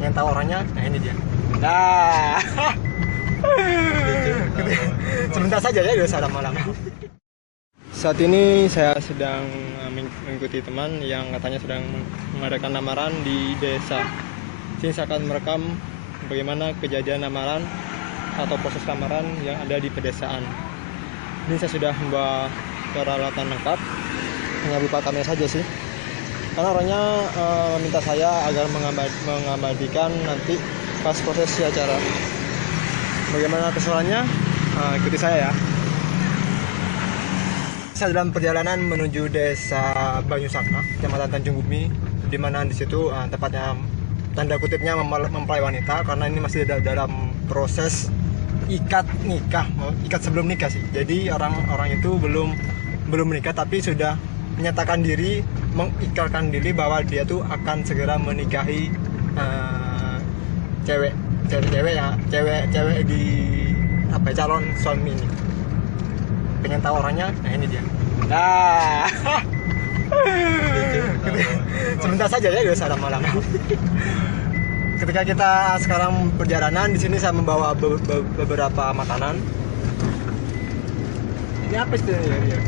pengen tahu orangnya, nah ini dia. Nah, sebentar saja ya, udah lama-lama. Saat ini saya sedang mengikuti teman yang katanya sedang mengadakan lamaran di desa. Sini saya akan merekam bagaimana kejadian lamaran atau proses lamaran yang ada di pedesaan. Ini saya sudah membawa peralatan lengkap, hanya berupa kamera saja sih. Karena orangnya minta saya agar mengabadikan nanti pas prosesi acara. Bagaimana keseruannya? Ikuti saya ya. Saya dalam perjalanan menuju desa Banyusaka, Kecamatan Tanjung Bumi, di mana di situ tepatnya tanda kutipnya mempelai wanita, karena ini masih dalam proses ikat sebelum nikah sih. Jadi orang itu belum menikah tapi sudah menyatakan diri, mengikrarkan diri bahwa dia tuh akan segera menikahi cewek di calon suami ini. Pengen tahu orangnya, nah ini dia. Nah, sebentar saja ya, udah lama-lama. Ketika kita sekarang perjalanan, di sini saya membawa beberapa makanan. Ini apa istilahnya ya?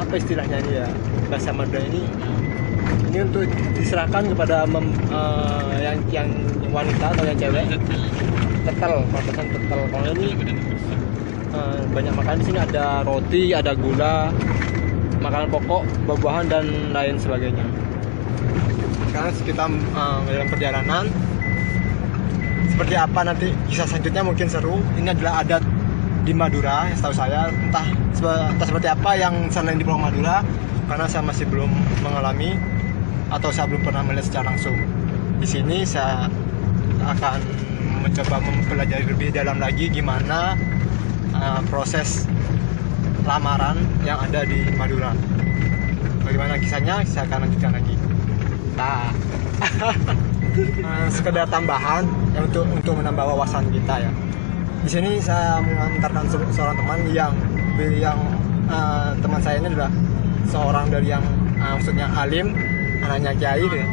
Apa istilahnya ini ya? Bahasa Madura ini untuk diserahkan kepada yang wanita atau yang cewek. Tetel. Kalau ini banyak makanan. Di sini ada roti, ada gula, makanan pokok, buah-buahan dan lain sebagainya. Sekarang kita dalam perjalanan, seperti apa nanti kisah selanjutnya mungkin seru. Ini adalah adat di Madura, yang setahu saya, entah seperti apa yang selain di Pulau Madura, karena saya masih belum mengalami atau saya belum pernah melihat secara langsung. Di sini saya akan mencoba mempelajari lebih dalam lagi gimana proses lamaran yang ada di Madura. Bagaimana kisahnya, saya akan lanjutkan lagi. Nah, sekedar tambahan ya, untuk menambah wawasan kita ya. Di sini saya mengantarkan seorang teman yang teman saya ini adalah seorang dari yang maksudnya alim, anaknya kiai gitu ya.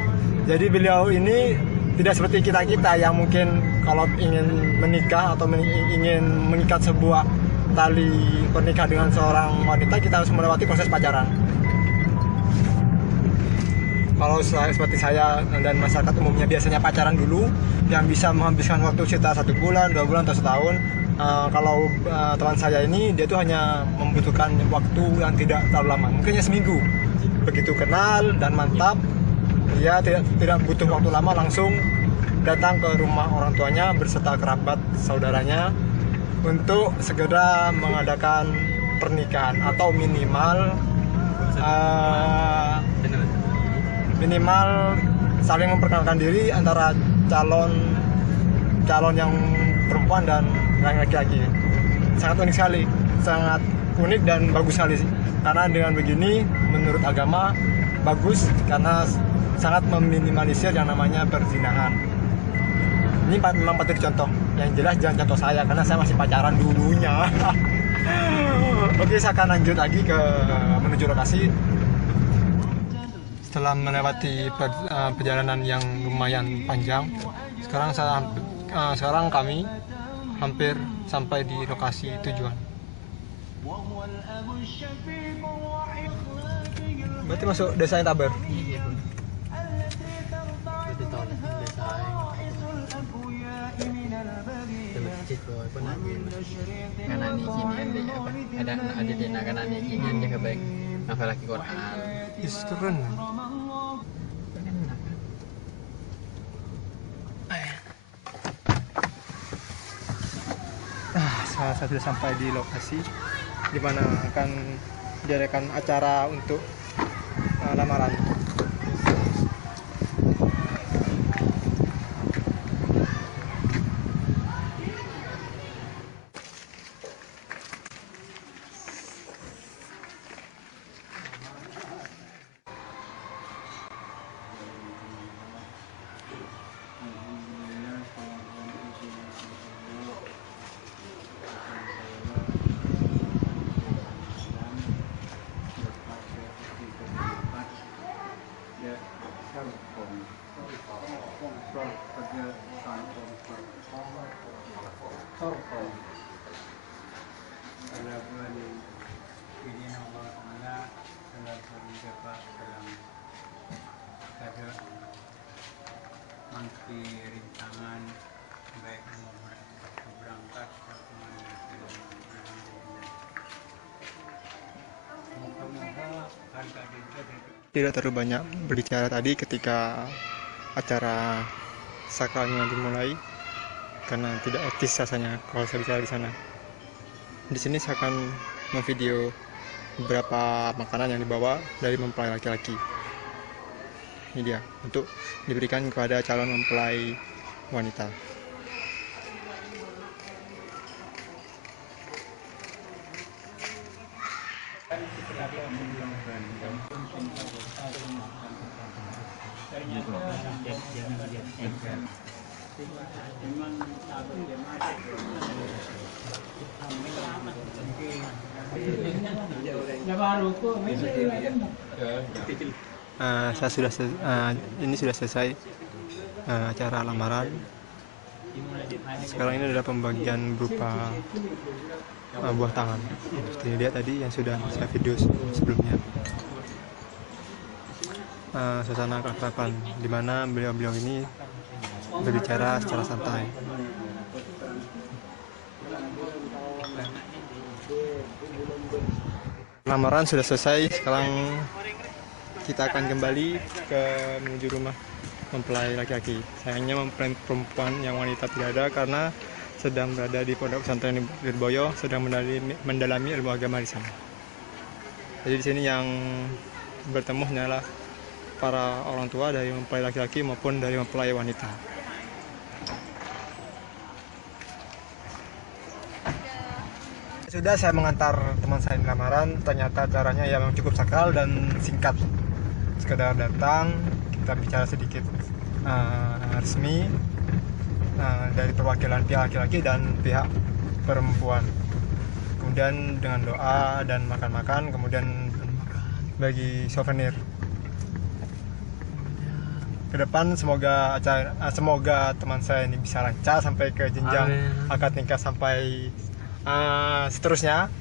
Jadi beliau ini tidak seperti kita yang mungkin kalau ingin menikah atau ingin mengikat sebuah tali pernikahan dengan seorang wanita, kita harus melewati proses pacaran. Kalau seperti saya dan masyarakat umumnya biasanya pacaran dulu, yang bisa menghabiskan waktu sekitar 1 bulan, 2 bulan atau setahun. Kalau teman saya ini, dia tuh hanya membutuhkan waktu yang tidak terlalu lama, mungkin hanya seminggu. Begitu kenal dan mantap, dia tidak butuh waktu lama, langsung datang ke rumah orang tuanya berserta kerabat saudaranya untuk segera mengadakan pernikahan atau minimal saling memperkenalkan diri antara calon yang perempuan dan yang laki-laki. Sangat unik sekali, sangat unik dan bagus sekali sih. Karena dengan begini menurut agama bagus, karena sangat meminimalisir yang namanya perzinahan. Ini memang patut dicontoh. Yang jelas jangan contoh saya, karena saya masih pacaran dulunya. Oke, saya akan lanjut lagi menuju lokasi. Setelah melewati perjalanan yang lumayan panjang, sekarang kami hampir sampai di lokasi tujuan. Berarti masuk desa yang Taber. Karena ini kini ada di karena ini kini dia kebaik nafal lagi Quran. Turun. Saya sudah sampai di lokasi di mana akan diadakan acara untuk lamaran. Mangki rintangan baik berangkat Tidak terlalu banyak berbicara tadi ketika acara sakralnya dimulai, karena tidak etis rasanya kalau saya bicara di sana. Di sini saya akan memvideo beberapa makanan yang dibawa dari mempelai laki-laki. Ini dia, untuk diberikan kepada calon mempelai wanita. Ini sudah selesai acara lamaran. Sekarang ini adalah pembagian berupa buah tangan. Seperti dia tadi yang sudah saya video sebelumnya. Suasana keakraban di mana beliau-beliau ini berbicara secara santai. Lamaran sudah selesai. Sekarang kita akan kembali menuju rumah mempelai laki-laki. Sayangnya mempelai perempuan yang wanita tidak ada karena sedang berada di Pondok Pesantren Lirboyo, sedang mendalami ilmu agama di sana. Jadi di sini yang bertemu hanyalah para orang tua dari mempelai laki-laki maupun dari mempelai wanita. Sudah saya mengantar teman saya di lamaran, ternyata acaranya ya memang cukup sakral dan singkat. Sekedar datang, kita bicara sedikit resmi dari perwakilan pihak laki-laki dan pihak perempuan. Kemudian dengan doa dan makan-makan, kemudian bagi souvenir. Ke depan semoga teman saya ini bisa lancar sampai ke jenjang akad nikah sampai seterusnya.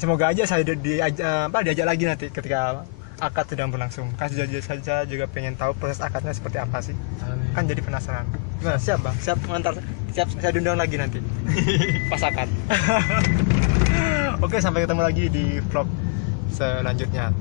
Semoga aja saya diajak lagi nanti ketika akad sedang berlangsung. Kasih saja juga pengen tahu proses akadnya seperti apa sih. Kan jadi penasaran. Gimana, siap bang? Siap mengantar, siap saya diundang lagi nanti pas akad. Oke, sampai ketemu lagi di vlog selanjutnya.